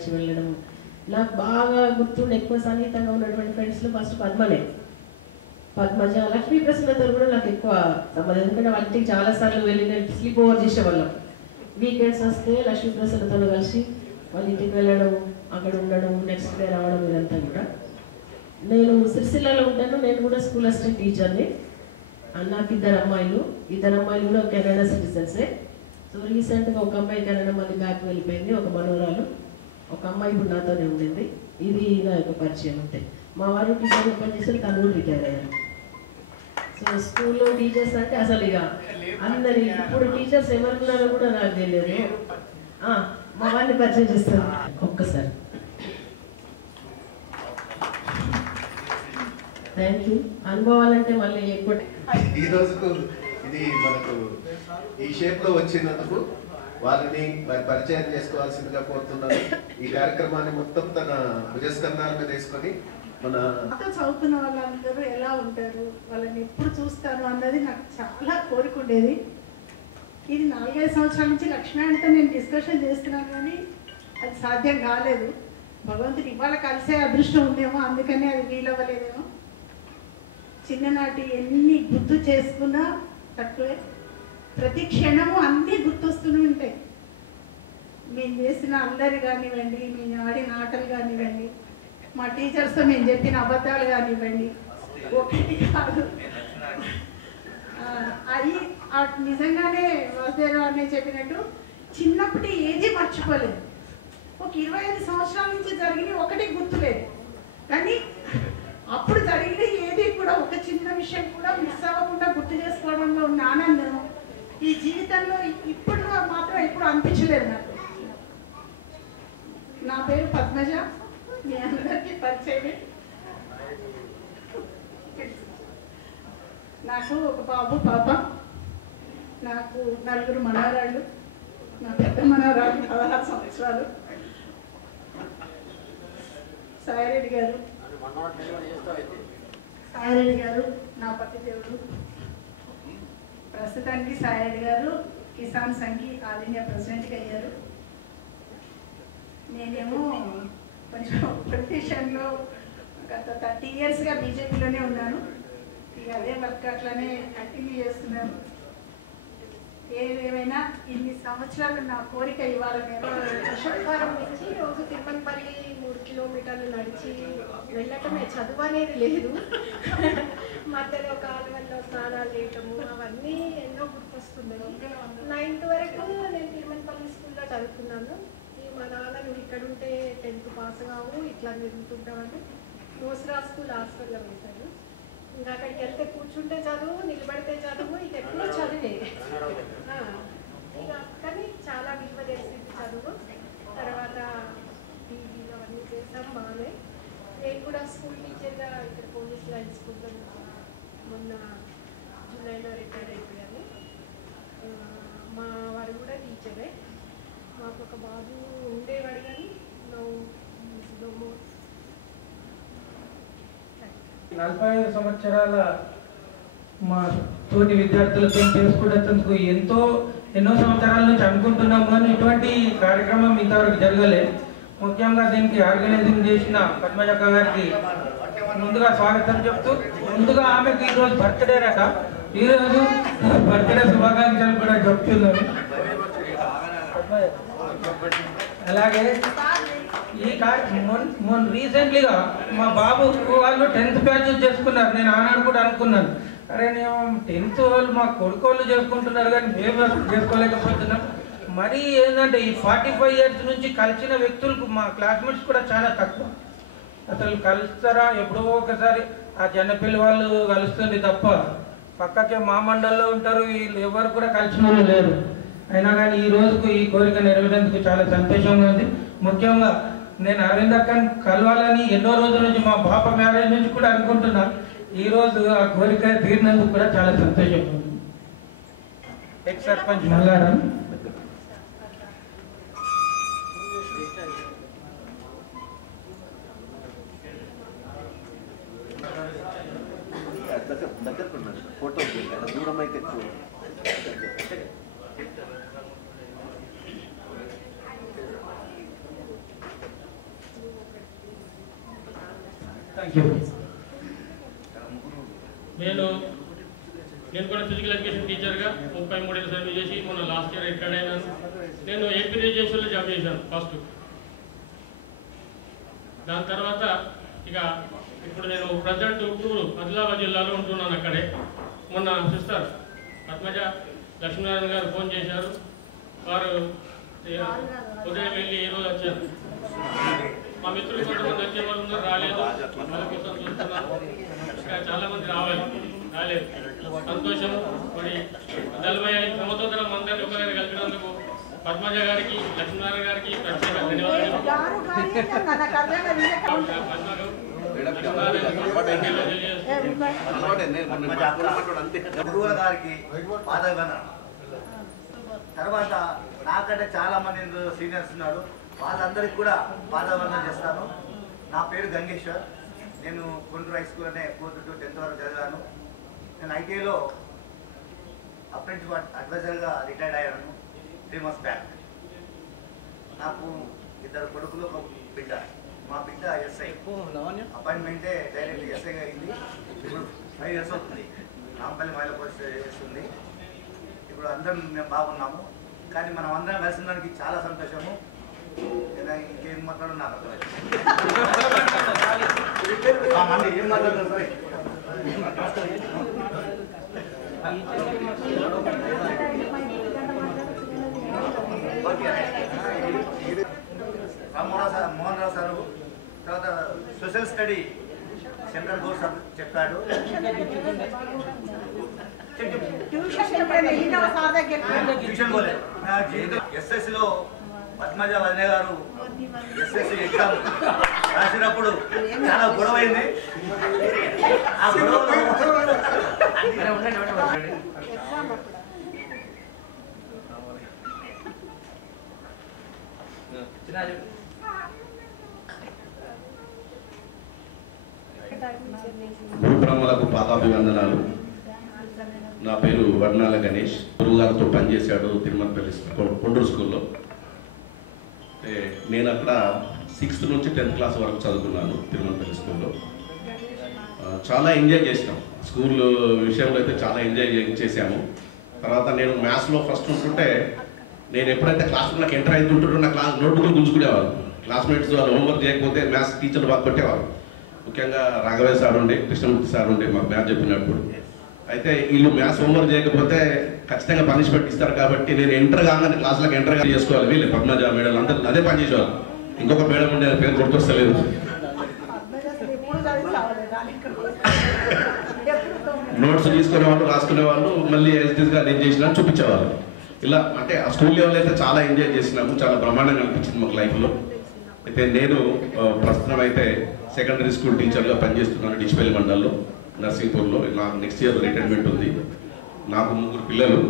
నడిచి వెళ్ళడం. నాకు బాగా గుర్తుండి ఎక్కువ సన్నిహితంగా ఉన్నటువంటి ఫ్రెండ్స్లో ఫస్ట్ పద్మజ, లక్ష్మీ ప్రసన్నతో కూడా నాకు ఎక్కువ సంబంధం. ఎందుకంటే వాళ్ళ ఇంటికి చాలాసార్లు వెళ్ళి నేను స్లీప్ ఓవర్ చేసేవాళ్ళం. వీకెండ్స్ వస్తే లక్ష్మీ ప్రసన్నతో కలిసి వాళ్ళ ఇంటికి వెళ్ళడం, అక్కడ ఉండడం, నెక్స్ట్ డే రావడం, ఇదంతా కూడా. నేను సిరిసిల్లలో ఉంటాను. నేను కూడా స్కూల్ అసిస్టెంట్ టీచర్ని. నాకు ఇద్దరు అమ్మాయిలు కూడా కెనడా సిటిజన్సే. సో రీసెంట్గా ఒక అమ్మాయి కెనడా మళ్ళీ బ్యాక్ వెళ్ళిపోయింది, ఒక మనోరాలు. ఒక అమ్మాయి ఇప్పుడు నాతోనే ఉండింది. ఇది నా యొక్క పరిచయం అంతే. మా వారు టీచర్గా పనిచేస్తారు, తను రిటైర్ అయ్యారు. సో స్కూల్లో టీచర్స్ అంటే అసలు ఇక అందరి ఇప్పుడు టీచర్స్ ఎవరున్నారో కూడా నాకు తెలియదు. మా వారిని పరిచయం చేస్తాను ఒక్కసారి. Thank you. అనుభవాలంటే మళ్ళీ ఎక్కువ ఈ రోజుకు ఇది మనకు ఈ షేప్ లో వచ్చినందుకు వారిని పరిచయం చేసుకోవాల్సిందిగా కోరుతున్నాను. ఈ కార్యక్రమాన్ని మొత్తం తన భుజస్కంధాల మీద వేసుకొని మన చదువుతున్న వాళ్ళందరూ ఎలా ఉంటారు, వాళ్ళని ఎప్పుడు చూస్తారు అన్నది నాకు చాలా కోరుకుండేది. ఇది 4-5 సంవత్సరాల నుంచి లక్ష్మీతో నేను డిస్కషన్ చేస్తున్నాను, కానీ అది సాధ్యం కాలేదు. భగవంతుడు ఇవాళ కలిసే అదృష్టం ఉందేమో, అందుకని అది వీలవ్వలేదేమో. చిన్ననాటి ఎన్ని గుర్తు చేసుకున్నా తక్కువే. ప్రతి క్షణము అన్నీ గుర్తొస్తూనే ఉంటాయి. మేము చేసిన అల్లరి కానివ్వండి, మేము ఆడిన ఆటలు కానివ్వండి, మా టీచర్స్తో మేము చెప్పిన అబద్ధాలు కానివ్వండి, ఒకటి కాదు. అవి నిజంగానే వాసుదేవరావు అనే చెప్పినట్టు చిన్నప్పటి ఏది మర్చిపోలేదు. ఒక 25 సంవత్సరాల నుంచి జరిగిన ఒకటి గుర్తులేదు, కానీ అప్పుడు జరిగిన ఏది కూడా ఒక చిన్న విషయం కూడా మిస్ అవ్వకుండా గుర్తు చేసుకోవడంలో ఉన్న ఆనందం ఈ జీవితంలో ఇప్పుడు మాత్రం ఎప్పుడు అనిపించలేదు నాకు. నా పేరు పద్మజ, మీ అందరికీ పరిచయమే. నాకు ఒక బాబు పాప, నాకు 4 మనవరాళ్ళు. నా పెద్ద మనవరాళ్ళు 16 సంవత్సరాలు. సాయిరెడ్డి గారు నా పతి దేవుడు. ప్రస్తుతానికి సాయిరెడ్డి గారు కిసాన్ సంఘి ఆల్ ఇండియా ప్రెసిడెంట్గా అయ్యారు. నేనేమో కొంచెం పొలిటీషియన్లో గత 30 ఇయర్స్గా బీజేపీలోనే ఉన్నాను. ఇక అదే వర్క్ అట్లనే కంటిన్యూ చేస్తున్నాను. ఏదేమైనా ఇన్ని సంవత్సరాలు నా కోరిక ఇవాళ అశోకవరం నుంచి రోజు తిరుమలపల్లి 3 కిలోమీటర్లు నడిచి వెళ్ళటమే, చదువు అనేది లేదు. మధ్యలో కాలువల్లో స్నానాలు చేయటము అవన్నీ ఎన్నో గుర్తొస్తున్నాయి. 9th వరకు నేను తిరుమలపల్లి స్కూల్లో చదువుకున్నాను. మా నాన్న నువ్వు ఇక్కడ ఉంటే 10th పాస్ కావు, ఇట్లా తిరుగుతుంటామని మోసరా స్కూల్ హాస్టల్లో వేశారు. ఇంకా అక్కడికి వెళ్తే కూర్చుంటే చదువు, నిలబడితే చదువు, ఇక ఎప్పుడూ చదివే. ఇక కానీ చాలా విలువ తెలిసింది చదువు. తర్వాత టీవీలో అవన్నీ చేసాం బాగానే. నేను కూడా స్కూల్ టీచర్గా ఇక్కడ పోలీస్ లైన్ స్కూల్లో మొన్న జూలైలో రిటైర్ అయిపోయాను. మా వారు కూడా టీచరే. మాకు ఒక బాబు ఉండేవాడు, కానీ నో 45 సంవత్సరాల మా తోటి విద్యార్థులతో చేసుకునేందుకు ఎన్నో సంవత్సరాల నుంచి అనుకుంటున్నాము, కానీ ఇటువంటి కార్యక్రమం ఇంతవరకు జరగలేదు. ముఖ్యంగా దీనికి ఆర్గనైజింగ్ చేసిన పద్మజక్క గారికి ముందుగా స్వాగతం చెప్తూ, ముందుగా ఆమెకు ఈరోజు బర్త్డే రక, ఈరోజు బర్త్డే శుభాకాంక్షలు కూడా చెప్తున్నాను. అలాగే ఈ మొన్న రీసెంట్లీగా మా బాబు వాళ్ళు 10th బ్యాచ్ చేసుకున్నారు. నేను ఆనాడు కూడా అనుకున్నాను, అరే నేను 10th వాళ్ళు మా కొడుకు వాళ్ళు చేసుకుంటున్నారు, కానీ మేము చేసుకోలేకపోతున్నాం. మరీ ఏంటంటే ఈ 45 ఇయర్స్ నుంచి కలిసిన వ్యక్తులకు మా క్లాస్మేట్స్ కూడా చాలా తక్కువ. అసలు కలుస్తారా, ఎప్పుడో ఒకసారి ఆ జనపల్లి వాళ్ళు కలుస్తుంది తప్ప పక్కకే మా మండల్లో ఉంటారు, వీళ్ళు ఎవరు కూడా కలిసిన వాళ్ళు లేరు. అయినా కానీ ఈ రోజుకు ఈ కోరిక నెరవేరేందుకు చాలా సంతోషంగా ఉంది. ముఖ్యంగా నేను అరవింద్ అక్కని కలవాలని ఎన్నో రోజుల నుంచి మా పాప మ్యారేజ్ నుంచి కూడా అనుకుంటున్నా. ఈ రోజు ఆ కోరిక తీరినందుకు కూడా చాలా సంతోషంగా ఉంది. ఎక్స్ సర్పంచ్ మల్లారం. ఫోటో దూరం అయితే థ్యాంక్ యూ. నేను కూడా ఫిజికల్ ఎడ్యుకేషన్ టీచర్గా 33 ఏళ్ళు సర్వీస్ చేసి మొన్న లాస్ట్ ఇయర్ రిటైర్డ్ అయినాను. నేను ఏపీ రిజిస్ట్రేషన్లో జాబ్ చేశాను ఫస్ట్. దాని తర్వాత ఇక ఇప్పుడు నేను ప్రజెంట్ ఉట్టూరు ఆదిలాబాద్ జిల్లాలో ఉంటున్నాను. అక్కడే మొన్న సిస్టర్ పద్మజ లక్ష్మీనారాయణ గారు ఫోన్ చేశారు. వారు ఉదయం వెళ్ళి ఈరోజు వచ్చారు. మా మిత్రులు కొంతమంది వచ్చే వాళ్ళు ఉన్నారు, రాలేదు. వాళ్ళ కోసం చూస్తున్నాను. ఇంకా చాలా మంది రాలేదు. సంతోషం. మరి 45 సంవత్సరాల మందిని ఒకరిని కలిపినందుకు పద్మజ గారికి, లక్ష్మీనారాయణ గారికి ప్రత్యేక ధన్యవాదాలు. గురువుల గారికి పాదవందన. తర్వాత నాకంటే చాలా మంది సీనియర్స్ ఉన్నారు, వాళ్ళందరికీ కూడా పాదవందన చేస్తాను. నా పేరు గంగేశ్వర్. నేను గుంటూరు హై స్కూల్ అనే 4th to 10th వరకు చదివాను. నేను ఐటీఐలో అప్రెంటిస్ అడ్వైజర్గా రిటైర్డ్ అయ్యాను 3 months బ్యాక్. నాకు 2 కొడుకులు, 1 బిడ్డ. మా బిడ్డ ఎస్ఐ అపాయింట్మెంటే డైరెక్ట్ ఎస్ఐగా అయింది. ఇప్పుడు 5 years అవుతుంది. నాంపల్లి మహిళా పోలీస్ చేస్తుంది. ఇప్పుడు అందరం మేము బాగున్నాము. కానీ మనం అందరం కలిసిన దానికి చాలా సంతోషము. ఇంకేం మాట్లాడో నాకు అర్థమైంది. ఏం మాట్లాడతారు? మోహన్ రావు సారు తర్వాత సోషల్ స్టడీ సెంట్రల్ కోర్స్ చెప్పాడు. ట్యూషన్ పోలేదు. నా జీవితం ఎస్ఎస్సిలో పద్మజ వదిన గారు ఎస్ఎస్సి ఎగ్జామ్ రాసినప్పుడు చాలా గొడవ అయింది. ఆ గురుబ్రహ్మలకు పాదాభివందనాలు. నా పేరు వర్ణాల గణేష్. గురువు గారితో పనిచేశాడు తిరుమలపల్లి కొండూరు స్కూల్లో. నేను అక్కడ 6th నుంచి 10th క్లాస్ వరకు చదువుకున్నాను తిరుమలపల్లి స్కూల్లో. చాలా ఎంజాయ్ చేసినాం. స్కూల్ విషయంలో అయితే చాలా ఎంజాయ్ చేశాము. తర్వాత నేను మ్యాథ్స్లో ఫస్ట్ ఉంటుంటే నేను ఎప్పుడైతే క్లాస్ రూమ్లోకి ఎంటర్ అవుతుంటారో నా క్లాస్ నోట్బుక్లు గుంజుకునేవాళ్ళు. క్లాస్మేట్స్ వాళ్ళు హోంవర్క్ చేయకపోతే మ్యాథ్స్ టీచర్లు బాగా కొట్టేవారు. ముఖ్యంగా రాఘవయ్య సార్ ఉండే, కృష్ణమూర్తి సార్ ఉండే మాకు మ్యాథ్స్ చెప్పినప్పుడు. అయితే వీళ్ళు మ్యాథ్స్ హోంవర్క్ చేయకపోతే ఖచ్చితంగా పనిష్మెంట్ ఇస్తారు. కాబట్టి నేను ఎంటర్ కాగానే క్లాస్లోకి ఎంటర్ చేసుకోవాలి. వీళ్ళు పద్మజ మేడం అందరూ అదే పని చేసేవాళ్ళు. ఇంకొక మేడం ఉండే పేరు గుర్తొస్తలేదు. నోట్స్ తీసుకునేవాళ్ళు, రాసుకునేవాళ్ళు, మళ్ళీ ఎస్టీస్గా నేను చేసినా చూపించేవాళ్ళు. ఇలా అంటే ఆ స్కూల్ లెవెల్ అయితే చాలా ఎంజాయ్ చేసినాము. చాలా బ్రహ్మాండంగా అనిపించింది మాకు లైఫ్లో. అయితే నేను ప్రస్తుతం అయితే సెకండరీ స్కూల్ టీచర్గా పనిచేస్తున్నాను డిచ్పల్లి మండలంలో, నర్సింగ్పూర్లో. నాకు నెక్స్ట్ ఇయర్ రిటైర్మెంట్ ఉంది. నాకు 3 పిల్లలు,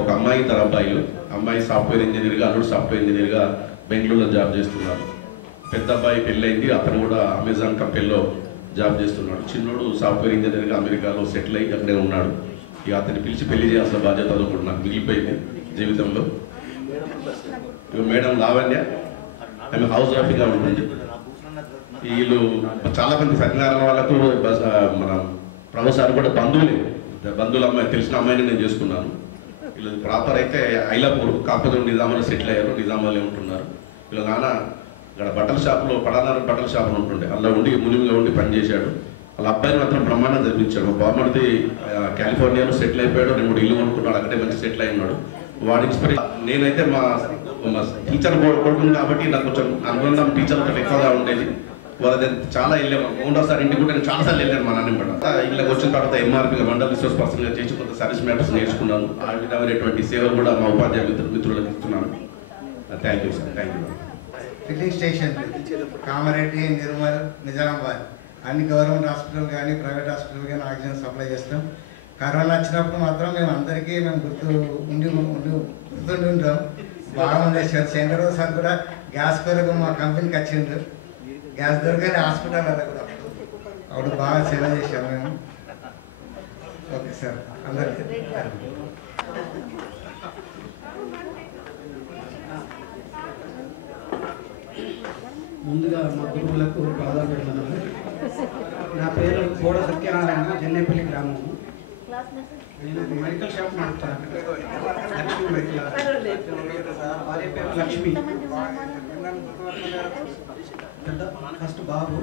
ఒక అమ్మాయి, 2 అబ్బాయిలు. అమ్మాయి సాఫ్ట్వేర్ ఇంజనీర్గా, అల్లుడు సాఫ్ట్వేర్ ఇంజనీర్గా బెంగళూరులో జాబ్ చేస్తున్నారు. పెద్ద అబ్బాయి పెళ్ళైంది, అతను కూడా అమెజాన్ కంపెనీలో జాబ్ చేస్తున్నాడు. చిన్నోడు సాఫ్ట్వేర్ ఇంజనీర్గా అమెరికాలో సెటిల్ అయ్యి అక్కడే ఉన్నాడు. ఇక అతన్ని పిలిచి పెళ్లి చేయాల్సిన బాధ్యత కూడా నాకు మిగిలిపోయింది జీవితంలో. ఇక మేడం లావణ్య, ఆమె హౌస్ వైఫ్గా ఉంటుంది. వీళ్ళు చాలా మంది సత్యనారాయణ వాళ్ళకు మన ప్రభు సార్ కూడా బంధువుల అమ్మాయి, తెలిసిన అమ్మాయిని నేను చేసుకున్నాను. వీళ్ళు ప్రాపర్ అయితే ఐలాపూర్, కాకపోతే నిజామాబాద్లో సెటిల్ అయ్యారు, నిజామాబాద్లో ఉంటున్నారు. వీళ్ళ నాన్న ఇక్కడ బట్టల షాప్లో, పడానారు బట్టల షాపులో ఉంటుండే, అలా ఉండి మునిమిగా ఉండి పనిచేశాడు. వాళ్ళ అబ్బాయిని మాత్రం బ్రహ్మాండం చదివించాడు. మా బామ్మడిది కాలిఫోర్నియాలో సెటిల్ అయిపోయాడు, 2 ఇల్లు కొనుక్కున్నాడు, అక్కడే మంచి సెటిల్ అయి ఉన్నాడు. వాడి నేనైతే మా టీచర్ కొడుకుని కాబట్టి నాకు కొంచెం అనుబంధం టీచర్తో ఎక్కువగా ఉండేది. వాళ్ళ దగ్గర చాలా వెళ్ళాము. మూడోసారి ఇంటికి కూడా నేను చాలాసార్లు వెళ్ళాను మా నాన్న పడ. ఇళ్ళకి వచ్చిన తర్వాత ఎంఆర్పీగా మండల్ రిసోర్స్ పర్సన్గా చేసి కొంత సర్వీస్ మ్యాటర్స్ నేర్చుకున్నాను. ఆ విధమైనటువంటి సేవలు కూడా మా ఉపాధ్యాయ మిత్రులకు ఇస్తున్నాను. Thank you sir. Thank you. Filling station Kamareddy, Nirmal, Nizamabad అన్ని గవర్నమెంట్ హాస్పిటల్ కానీ ప్రైవేట్ హాస్పిటల్ కానీ ఆక్సిజన్ సప్లై చేస్తాం. కరోనా వచ్చినప్పుడు మాత్రం మేము అందరికీ గుర్తుండి ఉంటాం. బాగుంది సెంటర్ సార్ కూడా గ్యాస్ కొరకు మా కంపెనీకి వచ్చిండ్రు. గ్యాస్ దొరకని హాస్పిటల్ అలా కూడా అప్పుడు బాగా సేవ చేసాము మేము. ఓకే సార్, అందరికీ ముందుగా మా గురువులకు పాదాలు పెడుతున్నాను. నా పేరు కోడ సత్యనారాయణ, జన్నేపల్లి గ్రామము. నేను మెడికల్ షాప్ నడుపుతాను, లక్ష్మీ మెడికల్. భార్య పేరు లక్ష్మి. ఫస్ట్ బాబు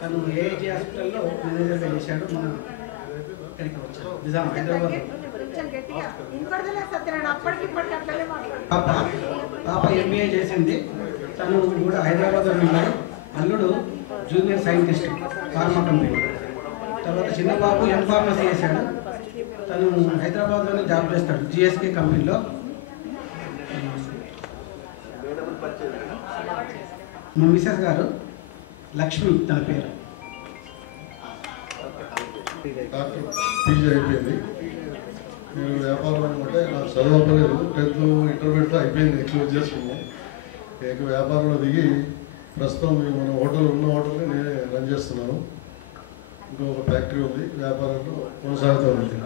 తను ఏజీ హాస్పిటల్లో మేనేజర్గా చేశాడు. మన ఇక్కడికి వచ్చాడు నిజాం హైదరాబాద్. పాప ఎంబీఏ చేసింది, తను కూడా హైదరాబాద్లో ఉన్నాడు. అల్లుడు జూనియర్ సైంటిస్ట్ ఫార్మా కంపెనీ. తర్వాత చిన్న బాబు ఎంఫార్మసీ చేశాడు, తను హైదరాబాద్లోనే జాబ్ చేస్తాడు జిఎస్కే కంపెనీలో. మా మిసెస్ గారు లక్ష్మి తన పేరు. డాక్టర్ పీజీ అయిపోయింది. నేను వ్యాపారం అనమాట, నాకు చదవలేదు. 10th ఇంటర్మీడియట్లో అయిపోయింది, ఎక్స్క్లూజ్ చేసుకున్నాం. ఇక వ్యాపారంలో దిగి ప్రస్తుతం మన హోటల్ ఉన్న హోటల్ని నేనే రన్ చేస్తున్నాను. ఇంకొక ఫ్యాక్టరీ ఉంది, వ్యాపారంలో కొనసాగుతూ ఉంది.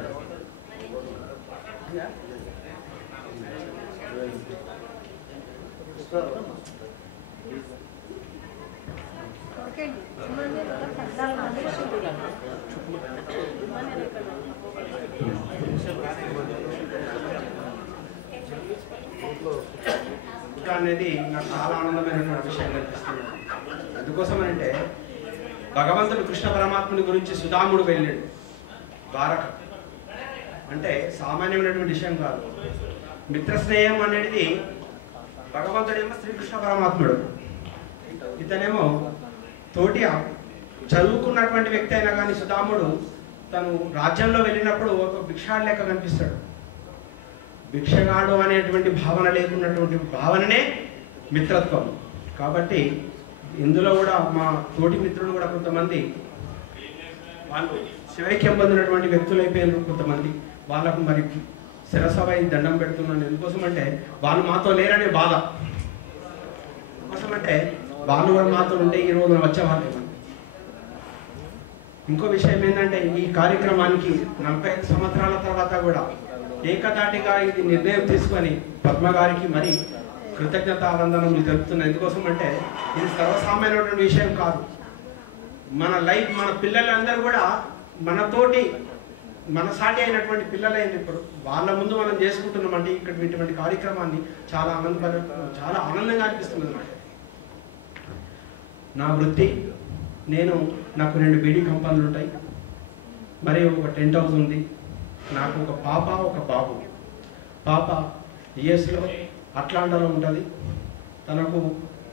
అనేది నాకు చాలా ఆనందమైనటువంటి విషయం కనిపిస్తుంది. ఎందుకోసమనంటే భగవంతుడు కృష్ణ పరమాత్ముని గురించి సుధాముడు వెళ్ళాడు ద్వారక. అంటే సామాన్యమైనటువంటి విషయం కాదు. మిత్ర స్నేహం అనేది భగవంతుడేమో శ్రీకృష్ణ పరమాత్ముడు, ఇతనేమో తోటి చదువుకున్నటువంటి వ్యక్తి అయినా కానీ సుధాముడు తను రాజ్యంలో వెళ్ళినప్పుడు ఒక భిక్షాడు లెక్క కనిపిస్తాడు. భిక్షగాడు అనేటువంటి భావన లేకున్నటువంటి భావననే మిత్రత్వం. కాబట్టి ఇందులో కూడా మా తోటి మిత్రులు కూడా కొంతమంది వాళ్ళు శివైక్యం పొందినటువంటి వ్యక్తులు అయిపోయారు. కొంతమంది వాళ్ళకు మరి శిరసవై దండం పెడుతున్నాను. ఎందుకోసం అంటే వాళ్ళు మాతో లేరనే బాధ. ఎందుకోసం అంటే వాళ్ళు కూడా మాతో ఉంటే ఈ రోజున వచ్చేవాళ్ళు. ఇంకో విషయం ఏంటంటే ఈ కార్యక్రమానికి 45 సంవత్సరాల తర్వాత కూడా ఏకదాటిగా ఇది నిర్ణయం తీసుకొని పద్మ గారికి మరి కృతజ్ఞతావందనములు తెలుపుతున్నాను. ఎందుకోసం అంటే ఇది సర్వసామాన్యమైనటువంటి విషయం కాదు. మన లైఫ్, మన పిల్లలందరూ కూడా మనతోటి మన సాటి అయినటువంటి పిల్లలైన ఇప్పుడు వాళ్ళ ముందు మనం చేసుకుంటున్నామంటే ఇక్కడ ఇటువంటి కార్యక్రమాన్ని చాలా ఆనందంగా అనిపిస్తుంది. నా వృత్తి, నాకు 2 బీడీ కంపెనీలు ఉంటాయి, మరి ఒక టెంట్ హౌస్ ఉంది. నాకు ఒక పాప, ఒక బాబు. పాప యుఎస్లో అట్లాంటాలో ఉంటుంది, తనకు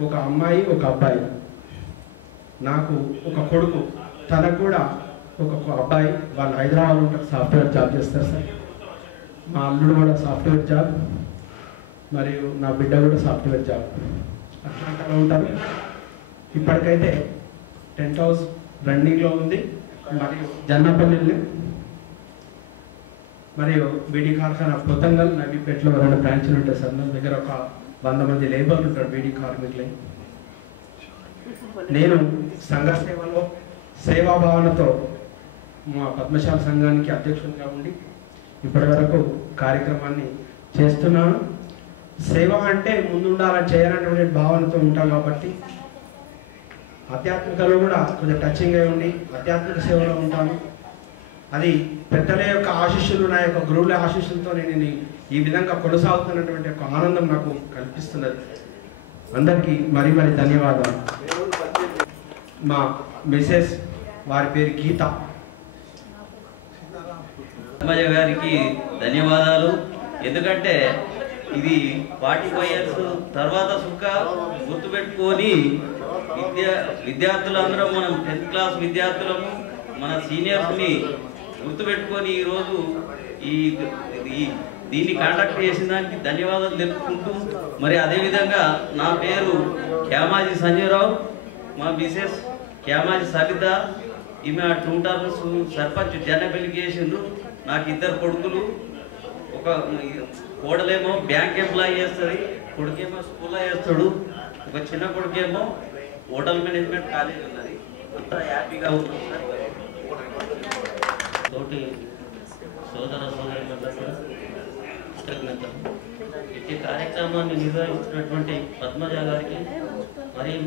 ఒక అమ్మాయి, ఒక అబ్బాయి. నాకు ఒక కొడుకు, తనకు కూడా ఒక అబ్బాయి. వాళ్ళు హైదరాబాద్ ఉంటారు, సాఫ్ట్వేర్ జాబ్ చేస్తారు సార్. మా అల్లుడు కూడా సాఫ్ట్వేర్ జాబ్, మరియు నా బిడ్డ కూడా సాఫ్ట్వేర్ జాబ్ అట్లాంటాలో ఉంటారు. ఇప్పటికైతే టెంట్ హౌస్ రన్నింగ్లో ఉంది, మరియు జన్నపల్లి మరియు బీడీ కార్ఖానా పొతంగల్, నవీపేటలో 2 బ్రాంచ్లు ఉంటాయి సార్. నా దగ్గర ఒక 100 మంది లేబర్లు ఉంటారు బీడీ కార్మికులే. నేను సంఘ సేవలో సేవాభావనతో మా పద్మశాల సంఘానికి అధ్యక్షునిగా ఉండి ఇప్పటి వరకు కార్యక్రమాన్ని చేస్తున్నాను. సేవ అంటే ముందుండాలని చేయాలనేటువంటి భావనతో ఉంటాం కాబట్టి ఆధ్యాత్మికలో కూడా కొంచెం టచింగ్ అయి ఉండి ఆధ్యాత్మిక సేవలో ఉంటాను. అది పెద్దల యొక్క ఆశీస్సులు, నా యొక్క గురువుల ఆశీస్సులతో నేను ఈ విధంగా కొనసాగుతున్నటువంటి ఒక ఆనందం నాకు కల్పిస్తున్నది. అందరికీ మరి ధన్యవాదాలు. మా మిసెస్, వారి పేరు గీత. పద్మజ గారికి ధన్యవాదాలు. ఎందుకంటే ఇది 45 years తర్వాత సుఖ గుర్తుపెట్టుకొని విద్యార్థులందరం, మనం 10th క్లాస్ విద్యార్థులము, మన సీనియర్స్ని గుర్తుపెట్టుకొని ఈరోజు దీన్ని కాంటాక్ట్ చేసిన దానికి ధన్యవాదాలు తెలుపుకుంటూ, మరి అదేవిధంగా నా పేరు క్యామాజీ సంజయరావు, మా మిసెస్ క్యామాజీ సవిత. ఈమె 2 terms సర్పంచ్ జనపల్లికి చేసిండ్రు. నాకు 2 కొడుకులు. ఒక కోడలేమో బ్యాంక్ ఎంప్లాయీ చేస్తుంది, కొడుకేమో స్కూల్లో చేస్తాడు. ఒక చిన్న కొడుకేమో హోటల్ మేనేజ్మెంట్ కాలేజ్ ఉన్నది. అంతా హ్యాపీగా ఉన్నాం సార్. తోటి సోదర సోదరులందరూ కృతజ్ఞతలు. ఈ కార్యక్రమాన్ని నిర్వహించినటువంటి పద్మజ గారికి మరియు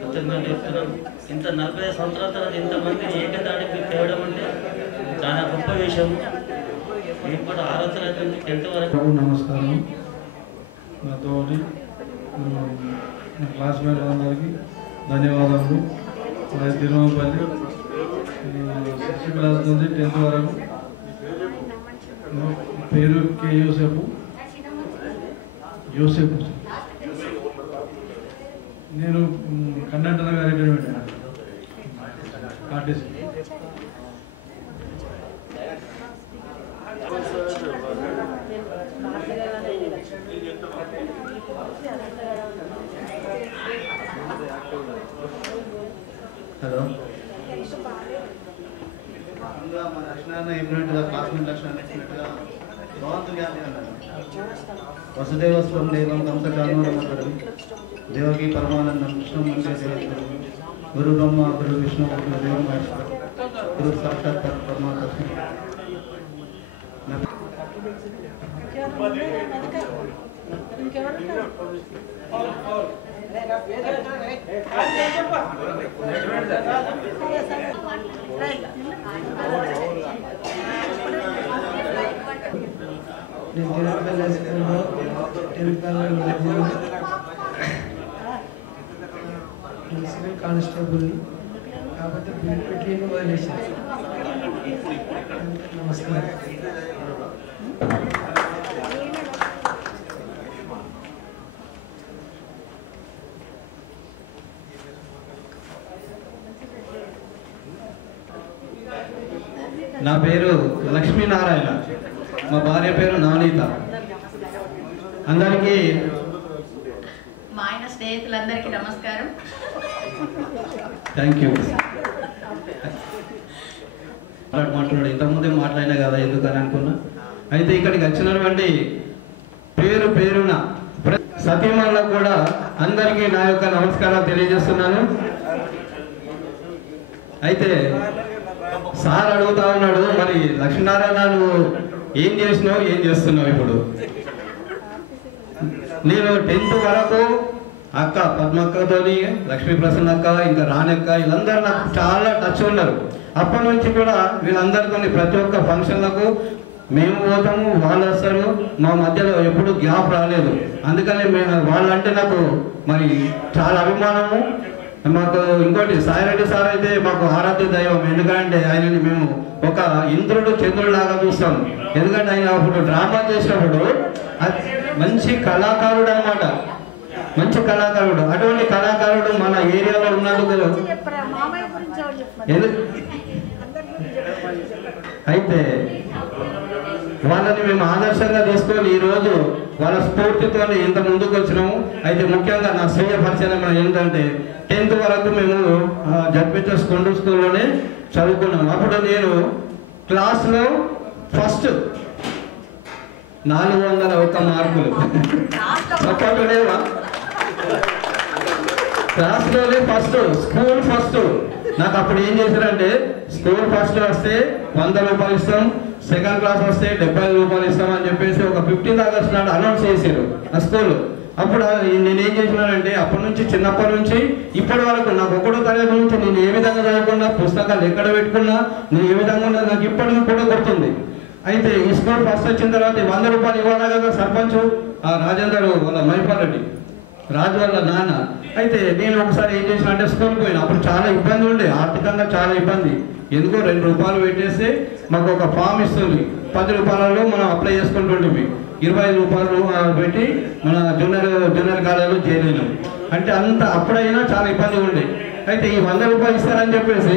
కృతజ్ఞతలు చెప్తున్నాను. ఇంత 40 సంవత్సరాల తర్వాత ఇంతమంది ఏకతాటికి తేవడం అంటే చాలా గొప్ప విషయం. మేము కూడా 6వ తరగతి నుంచి 10th వరకు. నమస్కారం. నాతోటి నా క్లాస్మేట్ అందరికీ ధన్యవాదాలు. తిరుమలపల్లి 6th క్లాస్ నుంచి 10th వరకు. పేరు కే యూసెఫ్. నేను కండక్టర్ గారి రిటైర్మెంట్ ఆర్టీసీ. హలో, మన లక్ష్మణ చెప్పినట్టుగా క్లాస్మేట్ లక్ష్మణ చెప్పినట్టుగా భగవంతుని అన్నాడు. వసుదేవస్వం దేవం కంసకారణం దేవకి పరమానందం కృష్ణం మంచి దేవతలు గురు బ్రహ్మ గురు విష్ణు గురు దేవ మహేశ్వర గురు సాక్షాత్ పరమాత్మ. మున్సిపల్ కానిస్టేబుల్ని కాకపోతే బిల్ పెట్టి వదిలేసారు. నమస్కారం. నా పేరు లక్ష్మీనారాయణ, మా భార్య పేరు నవనీత. అందరికీ మా ఆయన స్నేహితులందరికీ నమస్కారం. Thank you. మాట్లాడు ఇంతకుముందే మాట్లాడినా కదా ఎందుకని అనుకున్నా. అయితే ఇక్కడికి వచ్చినటువంటి పేరు పేరున సతీమణులకు కూడా అందరికీ నా యొక్క నమస్కారాలు తెలియజేస్తున్నాను. అయితే సార్ అడుగుతా ఉన్నాడు, మరి లక్ష్మీనారాయణ నువ్వు ఏం చేసినావు, ఏం చేస్తున్నావు ఇప్పుడు? నేను 10th వరకు అక్క పద్మక్కతోని, లక్ష్మీ ప్రసన్న అక్క, ఇంకా రాణక్క, వీళ్ళందరూ నాకు చాలా టచ్ ఉన్నారు. అప్పటి నుంచి కూడా వీళ్ళందరితో ప్రతి ఒక్క ఫంక్షన్లకు మేము పోతాము, వాళ్ళు వస్తారు. మా మధ్యలో ఎప్పుడు గ్యాప్ రాలేదు. అందుకని వాళ్ళంటే నాకు మరి చాలా అభిమానము. మాకు ఇంకోటి సాయిరెడ్డి సార్ అయితే మాకు ఆరాధ్య దైవం. ఎందుకంటే ఆయనని మేము ఒక ఇంద్రుడు చంద్రుడు లాగా చూస్తాం. ఎందుకంటే ఆయన అప్పుడు డ్రామా చేసినప్పుడు మంచి కళాకారుడు అన్నమాట, మంచి కళాకారుడు. అటువంటి కళాకారుడు మన ఏరియాలో ఉన్నందుకు అయితే వాళ్ళని మేము ఆదర్శంగా తీసుకొని ఈరోజు వాళ్ళ స్ఫూర్తితో ఇంత ముందుకు వచ్చినాము. అయితే ముఖ్యంగా నా స్వీయ పరిచయం ఏంటంటే 10th వరకు మేము జడ్పిహెచ్ఎస్ కొండూరు స్కూల్లోనే చదువుకున్నాము. అప్పుడు నేను క్లాస్లో ఫస్ట్ 401 మార్కులు. చెప్పలేవా? క్లాస్లోనే ఫస్ట్, స్కూల్ ఫస్ట్. నాకు అప్పుడు ఏం చేశారంటే స్కూల్ ఫస్ట్ వస్తే 100 రూపాయలు ఇస్తాం, సెకండ్ క్లాస్ వస్తే 75 రూపాయలు ఇస్తాం అని చెప్పేసి ఒక 15th ఆగస్ట్ నాడు అనౌన్స్ చేశారు ఆ స్కూల్. అప్పుడు నేనేం చేసినానంటే అప్పటి నుంచి చిన్నప్పటి నుంచి ఇప్పటి వరకు నాకు 1వ తరగతి నుంచి నేను ఏ విధంగా చదువుకున్నా, పుస్తకాలు ఎక్కడ పెట్టుకున్నా, నేను ఏ విధంగా ఉన్నా నాకు ఇప్పటికీ కూడా గుర్తుంది. అయితే ఈ స్కూల్ ఫస్ట్ వచ్చిన తర్వాత 100 రూపాయలు ఇవ్వాలా కదా సర్పంచ్ ఆ రాజేందర్ వాళ్ళ మైపాల్ రెడ్డి, రాజు వాళ్ళ నాన్న. అయితే నేను ఒకసారి ఏం చేసిన అంటే స్కూల్కి పోయినా. అప్పుడు చాలా ఇబ్బంది ఉండే, ఆర్థికంగా చాలా ఇబ్బంది. ఎందుకో 2 రూపాయలు పెట్టేస్తే మాకు ఒక ఫామ్ ఇస్తుంది. 10 రూపాయలలో మనం అప్లై చేసుకుంటుంటే 25 రూపాయలు పెట్టి మన జూనియర్ కాలేజీలో చేరినాం. అంటే అంత అప్పుడైనా చాలా ఇబ్బంది ఉండే. అయితే ఈ 100 రూపాయలు ఇస్తారని చెప్పేసి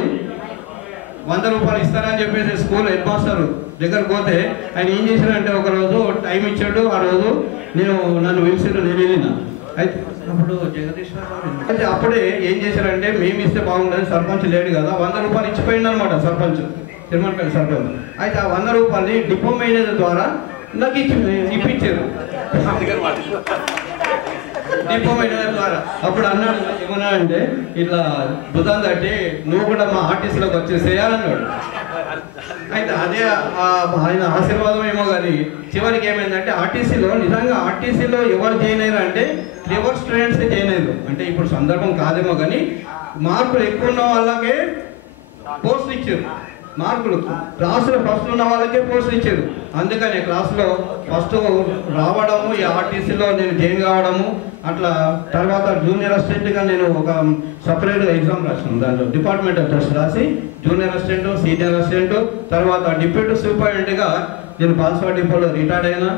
స్కూల్ హెడ్ మాస్టర్ దగ్గరకు పోతే ఆయన ఏం చేశాడంటే ఒకరోజు టైం ఇచ్చాడు. ఆ రోజు నన్ను పిలిచాడు, నేను వెళ్ళిన. అయితే అప్పుడు జగదీశ్వర్ అయితే అప్పుడే ఏం చేశారంటే మేము ఇస్తే బాగుండదు, సర్పంచ్ లేడు కదా, 100 రూపాయలు ఇచ్చిపోయింది అనమాట సర్పంచ్, తిరుమలపల్లి సర్పంచ్. అయితే ఆ 100 రూపాయలని డిపో మేనేజర్ ద్వారా నాకు ఇప్పించారు. డిపో మేనేజర్ ద్వారా. అప్పుడు అన్నాడు ఏమన్నా అంటే ఇట్లా బుధం తట్టి నువ్వు కూడా మా ఆర్టీసీలోకి వచ్చేసేయాలన్నాడు. అయితే అదే ఆయన ఆశీర్వాదం ఏమో కానీ చివరికి ఏమైందంటే ఆర్టీసీలో నిజంగా ఆర్టీసీలో ఎవరు జాయిన్ అయ్యారు అంటే క్లెవర్ స్టూడెంట్స్ జాయిన్ అయ్యారు. అంటే ఇప్పుడు సందర్భం కాదేమో కానీ మార్కులు ఎక్కువ ఉన్న వాళ్ళకే పోస్టులు ఇచ్చారు. మార్కులు క్లాసులో ఫస్ట్ ఉన్న వాళ్ళకే పోస్టులు ఇచ్చారు. అందుకని క్లాసులో ఫస్ట్ రావడము ఈ ఆర్టీసీలో నేను జాయిన్ కావడము అట్లా తర్వాత జూనియర్ అసిస్టెంట్గా నేను ఒక సపరేట్ ఎగ్జామ్ రాసాను. దాంట్లో డిపార్ట్మెంటల్ టెస్ట్ రాసి జూనియర్ అసిస్టెంట్, సీనియర్ అసిస్టెంట్, తర్వాత డిప్యూటీ సూపరింటెండెంట్గా నేను పాల్సా డిపోలో రిటైర్డ్ అయినా.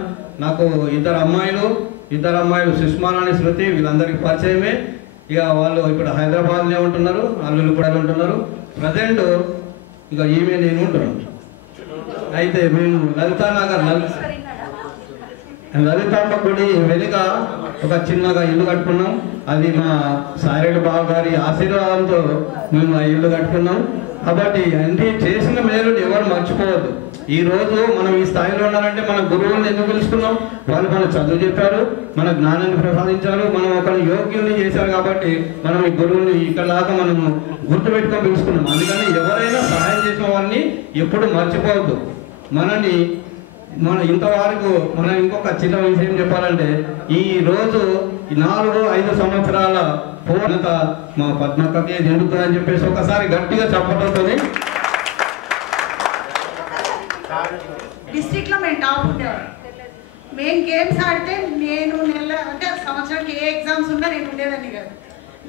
నాకు ఇద్దరు అమ్మాయిలు సుష్మారాణి, శృతి, వీళ్ళందరికీ పరిచయమే. ఇక వాళ్ళు ఇప్పుడు హైదరాబాద్లో ఉంటున్నారు, అల్లులు కూడా ఉంటున్నారు. ప్రజెంట్ ఇక ఈమె నేను ఉంటున్నాను. అయితే మేము లలితాంబ గుడి వెనుక ఒక చిన్నగా ఇల్లు కట్టుకున్నాం. అది మా సాయిరెడ్డి బాబు గారి ఆశీర్వాదంతో మేము ఆ ఇల్లు కట్టుకున్నాం. కాబట్టి అంటే చేసిన మేలుని ఎవరు మర్చిపోవద్దు. ఈ రోజు మనం ఈ స్థాయిలో ఉన్నారంటే మన గురువులను ఎందుకు పిలుచుకున్నాం? వాళ్ళు మన చదువు చెప్పారు, మన జ్ఞానాన్ని ప్రసాదించారు, మనం ఒకరిని యోగ్యుల్ని చేశారు. కాబట్టి మనం ఈ గురువుని ఇక్కడ దాకా మనం గుర్తుపెట్టుకొని పిలుచుకున్నాం. అందుకని ఎవరైనా సహాయం చేసిన వాళ్ళని ఎప్పుడు మర్చిపోవద్దు. మన ఇంతవరకు మనం ఇంకొక చిన్న విషయం చెప్పాలంటే ఈ రోజు 4-5 సంవత్సరాల పూర్ణత మా పద్మక్కకే జరుగుతుందని చెప్పేసి ఒకసారి గట్టిగా చెప్పడంతో డిస్ట్రిక్ట్ లో మేము టాప్ ఉండేవాళ్ళం. మేము గేమ్స్ ఆడితే నేను అంటే సంవత్సరానికి ఏ ఎగ్జామ్స్ ఉన్నా నేను ఉండేదాన్ని కాదు.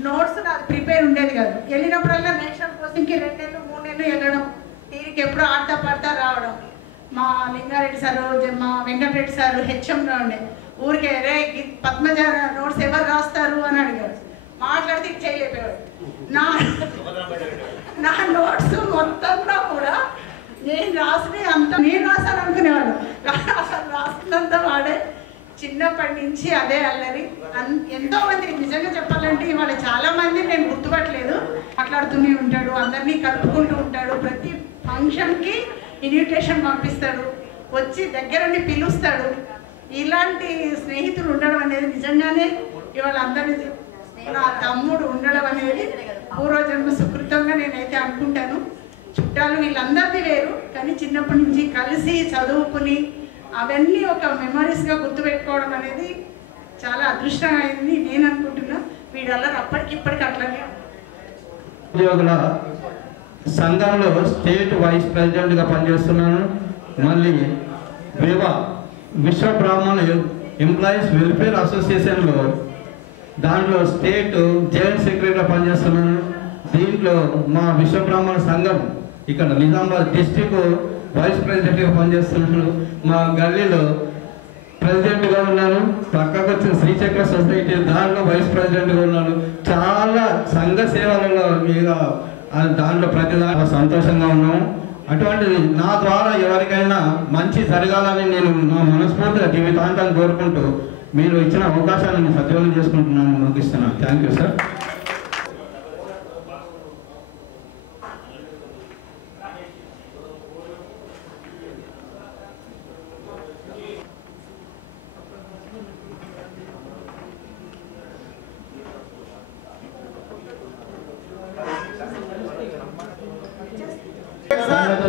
నోట్స్ నాది ప్రిపేర్ ఉండేది కాదు. వెళ్ళినప్పుడల్లా నేషనల్ కోచింగ్కి 2 నెలలు 3 నెలలు వెళ్ళడం, తీరికి ఎప్పుడో ఆడతా పడతా రావడం. మా లింగారెడ్డి సారు, మా వెంకటరెడ్డి సారు హెచ్ఎంగా ఉండే. ఊరికే రే పద్మజ నోట్స్ ఎవరు రాస్తారు అని అడిగారు. మాట్లాడితే చేయలేకపోయాడు. నా నోట్స్ మొత్తంలో కూడా నేను రాసాను అనుకునేవాడు. అసలు రాసినంత వాడే. చిన్నప్పటి నుంచి అదే అల్లరి. ఎంతో మంది నిజంగా చెప్పాలంటే ఇవాళ చాలా మంది నేను గుర్తుపట్టలేదు. మాట్లాడుతూనే ఉంటాడు, అందరినీ కలుపుకుంటూ ఉంటాడు. ప్రతి ఫంక్షన్కి ఇన్విటేషన్ పంపిస్తాడు, వచ్చి దగ్గరుండి పిలుస్తాడు. ఇలాంటి స్నేహితులు ఉండడం అనేది నిజంగానే ఇవాళ అందరి నా తమ్ముడు ఉండడం అనేది పూర్వజన్మ సుకృతంగా నేనైతే అనుకుంటాను. చుట్టాలు వీళ్ళందరిది వేరు, కానీ చిన్నప్పటి నుంచి కలిసి చదువుకుని అవన్నీ ఒక మెమరీస్గా గుర్తుపెట్టుకోవడం అనేది చాలా అదృష్టమైంది నేను అనుకుంటున్నా. వీడల్లా అప్పటికిప్పటికి అట్లాగే ఉద్యోగుల సంఘంలో స్టేట్ వైస్ ప్రెసిడెంట్గా పనిచేస్తున్నాను. మళ్ళీ విశ్వ బ్రాహ్మణ ఎంప్లాయీస్ వెల్ఫేర్ అసోసియేషన్లో దాంట్లో స్టేట్ జాయింట్ సెక్రటరీగా పనిచేస్తున్నాను. దీంట్లో మా విశ్వ బ్రాహ్మణ సంఘం ఇక్కడ నిజామాబాద్ డిస్టిక్ వైస్ ప్రెసిడెంట్గా పనిచేస్తున్నాను. మా గల్లీలో ప్రెసిడెంట్గా ఉన్నాను. పక్కకు వచ్చిన శ్రీచక్ర సొసైటీ దాంట్లో వైస్ ప్రెసిడెంట్గా ఉన్నాను. చాలా సంఘ సేవలలో మీద దాంట్లో ప్రతి సంతోషంగా ఉన్నాము. అటువంటిది నా ద్వారా ఎవరికైనా మంచి జరగాలని నేను నా మనస్ఫూర్తిగా జీవితాంతాన్ని కోరుకుంటూ మీరు ఇచ్చిన అవకాశాన్ని నేను సద్వినియోగం చేసుకుంటున్నాను, ముగిస్తున్నాను. Thank you sir.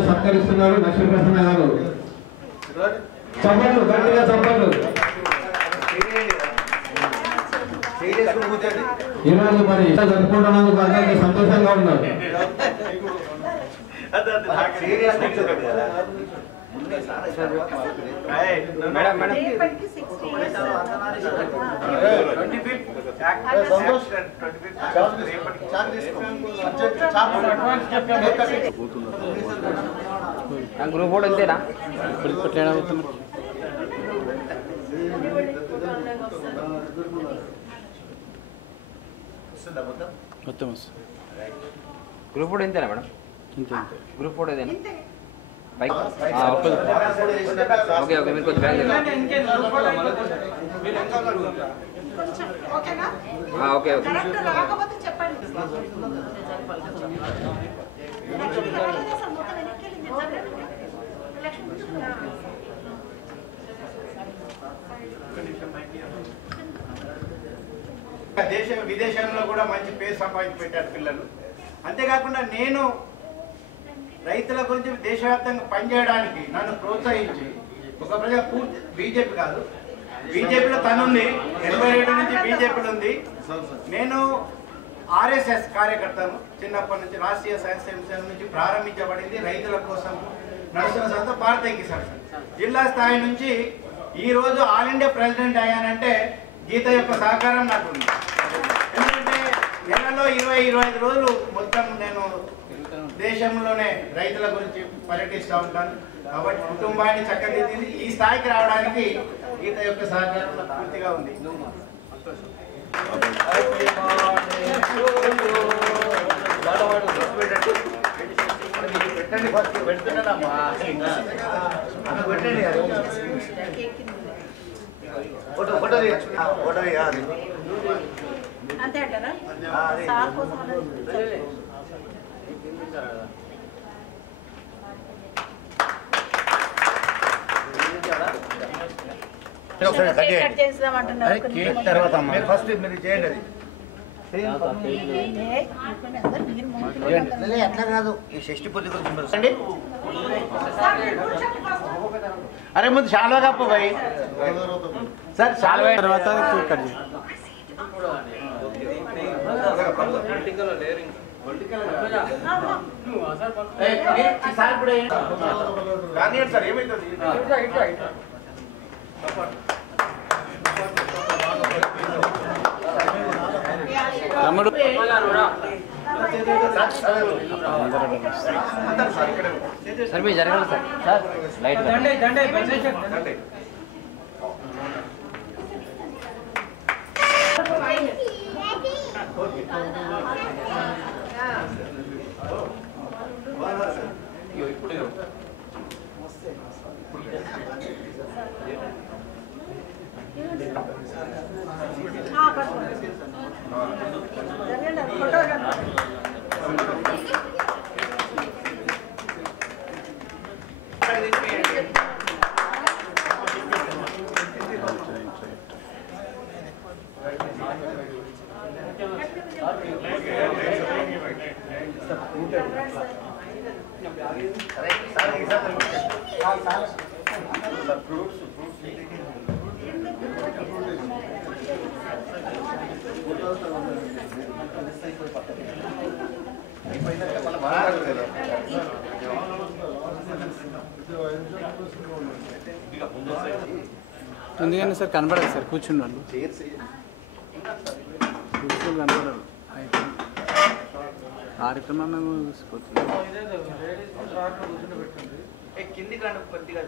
సత్కరిస్తున్నారు లక్ష్మీప్రసన్న గారు. చప్పట్లు, గట్టిగా చప్పట్లు. ఈరోజు మరి జరుపుకుంటున్నందుకు అందరికీ సంతోషంగా ఉన్నారు. గ్రూప్ ఫోటో అంతేనా? గ్రూప్ ఫోటో ఎంతేనా మేడం? గ్రూప్ ఫోటో ఏదైనా ఓకే ఓకే మీరు కొంచెం బ్యాగ్ ఓకే ఓకే విదేశాల్లో కూడా మంచి పేరు సంపాదించి పెట్టారు పిల్లలు. అంతేకాకుండా నేను రైతుల గురించి దేశవ్యాప్తంగా పనిచేయడానికి నన్ను ప్రోత్సహించి ఒక ప్రజా పూర్తి బీజేపీ కాదు, బీజేపీలో తనుంది, 87 నుంచి బీజేపీలో ఉంది. నేను ఆర్ఎస్ఎస్ కార్యకర్తను. చిన్నప్పటి నుంచి రాష్ట్రీయ స్వయం సేవక నుంచి ప్రారంభించబడింది రైతుల కోసం నడుస్తున్న సంస్థ భారతీయ కిసాన్ సంఘ్. జిల్లా స్థాయి నుంచి ఈరోజు ఆల్ ఇండియా ప్రెసిడెంట్ అయ్యానంటే గీత యొక్క సహకారం నాకు ఉంది. ఎందుకంటే నెలలో 20-25 రోజులు మొత్తం నేను దేశంలోనే రైతుల గురించి పర్యటిస్తూ ఉంటాను. కాబట్టి కుటుంబాన్ని చక్కదిద్దింది. ఈ స్థాయికి రావడానికి గీత యొక్క సహకారం నాకు పూర్తిగా ఉంది. పెట్టండి, ఫస్ట్ పెడుతున్నానమ్మా, పెట్టండి. ఫోటో ఫోటో ఫోటో అంతే అంటారా? తర్వాత ఫస్ట్ మీరు చేయండి. అది ఎట్లా కాదు, ఈ షష్టి పూర్తి గురించి అరే ముందు శాల్వా కప్పు భయ్ సార్, శాల్వా తర్వాత సార్ ఏమైతుంది తమ్ముడు సార్ మీరు జరగదు సార్. సార్ లైట్ అందుకని సార్ కనబడదు సార్, కూర్చున్నాను కూర్చొని కనబడరు. కార్యక్రమం కిందికి రండి కొద్దిగా.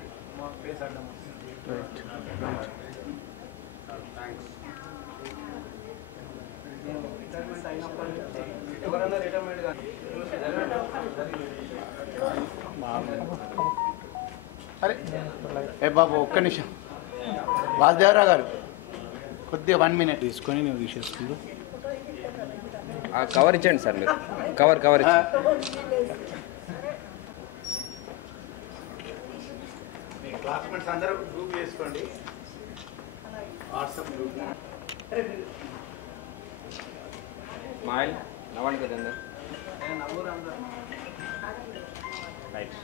అరే ఏ బాబు ఒక్క నిమిషం, వాసుదేవరావు గారు కొద్దిగా 1 minute తీసుకొని నువ్వు తీసేసుకుందు. కవర్ ఇచ్చేయండి సార్, మీరు కవర్ ఇచ్చేయండి. మీ క్లాస్మేట్స్ అందరూ గ్రూప్ చేసుకోండి, వాట్సాప్ గ్రూప్. స్మైల్ నవ్వండి కదా రైట్.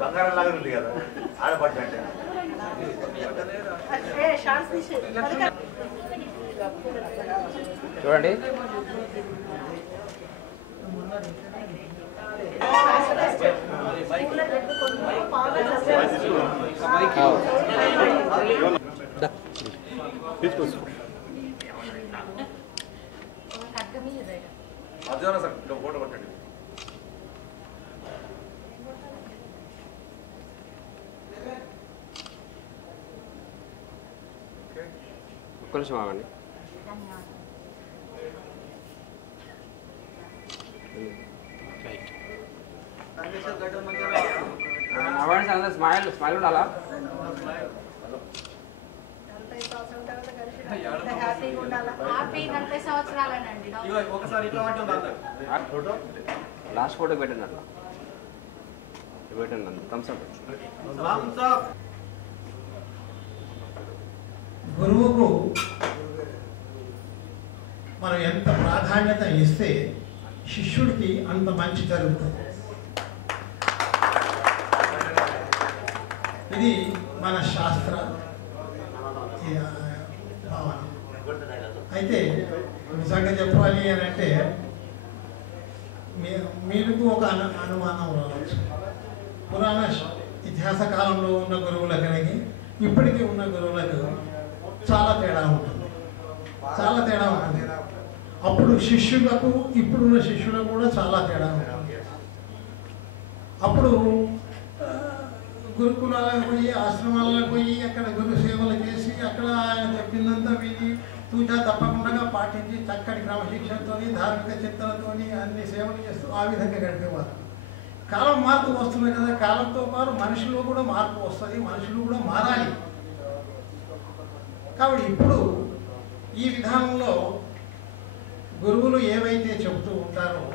బంగారం లాగా ఉంది కదా ఆడపడ్డంటే. చూడండి ఫోటో కొట్టండి. ఒక్క నిమిషం ఆగండి. అవ్వండి అందరూ స్మైల్ ఉండాలా? లాస్ట్ ఫోటో పెట్టండి అట్లా. గురువుకు మనం ఎంత ప్రాధాన్యత ఇస్తే శిష్యుడికి అంత మంచి జరుగుతుంది. ఇది మన శాస్త్ర భావన. అయితే నిజంగా చెప్పాలి అని అంటే మీకు ఒక అనుమానం రావచ్చు. పురాణ ఇతిహాస కాలంలో ఉన్న గురువులకి ఇప్పటికీ ఉన్న గురువులకు చాలా తేడా ఉంటుంది. చాలా తేడా ఉంటుంది. అప్పుడు శిష్యులకు ఇప్పుడున్న శిష్యులకు కూడా చాలా తేడా ఉంటుంది. అప్పుడు గురుకులాలకు పోయి ఆశ్రమాలకు పోయి అక్కడ గురు సేవలు చేసి అక్కడ ఆయన చెప్పిందంతా విని తూచా తప్పకుండా పాటించి చక్కటి క్రమశిక్షణతో ధార్మిక చిత్తలతో అన్ని సేవలు చేస్తూ ఆ విధంగా గడిపేవారు. కాలం మార్పు వస్తుంది కదా, కాలంతో పాటు మనుషులు కూడా మార్పు వస్తుంది, మనుషులు కూడా మారాలి. కాబట్టి ఇప్పుడు ఈ విధానంలో గురువులు ఏవైతే చెబుతూ ఉంటారో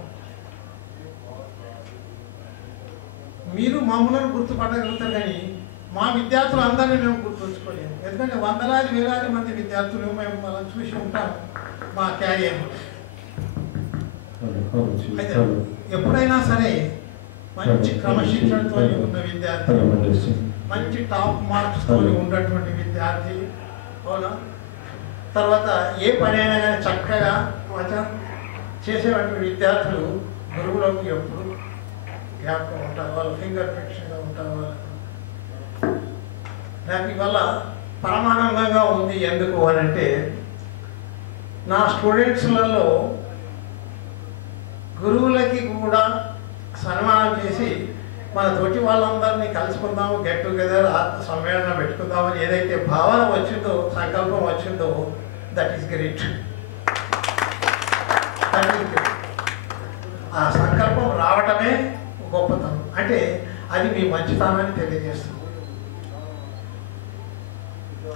మీరు మమ్మల్ని గుర్తుపట్టగలుగుతారు, కానీ మా విద్యార్థులు అందరినీ మేము గుర్తుంచుకోలేము. ఎందుకంటే వందలాది వేలాది మంది విద్యార్థులు మేము వాళ్ళని చూసి ఉంటాం మా క్యారియర్. అయితే ఎప్పుడైనా సరే మంచి క్రమశిక్షణతో ఉన్న విద్యార్థి, మంచి టాప్ మార్క్స్తో ఉన్నటువంటి విద్యార్థి, అవునా, తర్వాత ఏ పనైనా కానీ చక్కగా చేసేటువంటి విద్యార్థులు గురువులకు ఎప్పుడు జ్ఞాపకం ఉంటారు, వాళ్ళ ఫింగర్ ప్రింట్స్గా ఉంటారు. నాకు ఇవాళ పరమానందంగా ఉంది. ఎందుకు అని అంటే నా స్టూడెంట్స్లలో గురువులకి కూడా సన్మానం చేసి మన తోటి వాళ్ళందరినీ కలుసుకుందాము, గెట్ టుగెదర్, ఆత్మ సమ్మేళనం పెట్టుకుందామని ఏదైతే భావన వచ్చిందో, సంకల్పం వచ్చిందో, దట్ ఈస్ గ్రేట్. ఆ సంకల్పం రావటమే గొప్పతనం. అంటే అది మీ మంచితనాన్ని తెలియజేస్తుంది.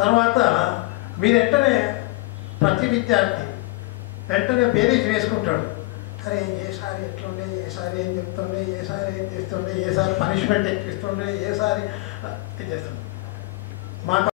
తర్వాత మీరు వెంటనే ప్రతి విద్యార్థి వెంటనే బేరీజ్ వేసుకుంటాడు. అరే ఏసారి ఎట్లుండే, ఏసారి ఏం చెప్తుండే, ఏసారి ఏం చేస్తుండే, ఏసారి పనిష్మెంట్ ఎక్కిస్తుండే, ఏసారి ఏం చేస్తుండే. మాకు